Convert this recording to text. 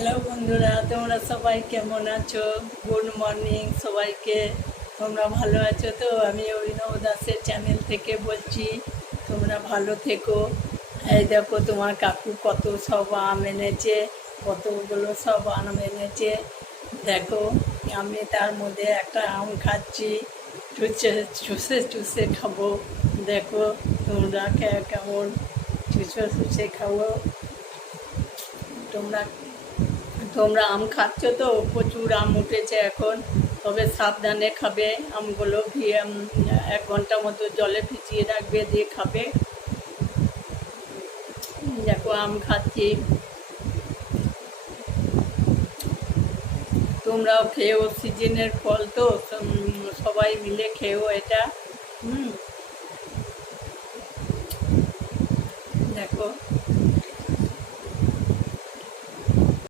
Hello বন্ধুরা, তোমরা সবাই কেমন আছো? গুড মর্নিং সবাইকে। তোমরা ভালো আছো তো? আমি অভিনব দাসের চ্যানেল থেকে বলছি, তোমরা ভালো থেকো। এই দেখো তোমার কাকু কত সব আম এনেছে, কতগুলো সব আম এনেছে। দেখো, আমি তার মধ্যে একটা আম খাচ্ছি, চুষে চুষে চুষে খাবো। দেখো তোমরা কেমন চুষে চুষে খাবো। তোমরা তোমরা আম খাচ্ছ তো? প্রচুর আম উঠেছে এখন, তবে সাবধানে খাবে আমগুলো। 1 ঘন্টা মতো জলে ভিজিয়ে রাখবে, দিয়ে খাবে। দেখো আম খাচ্ছি, তোমরাও খেয়েও, সিজনের ফল তো, সবাই মিলে খেয়েও এটা।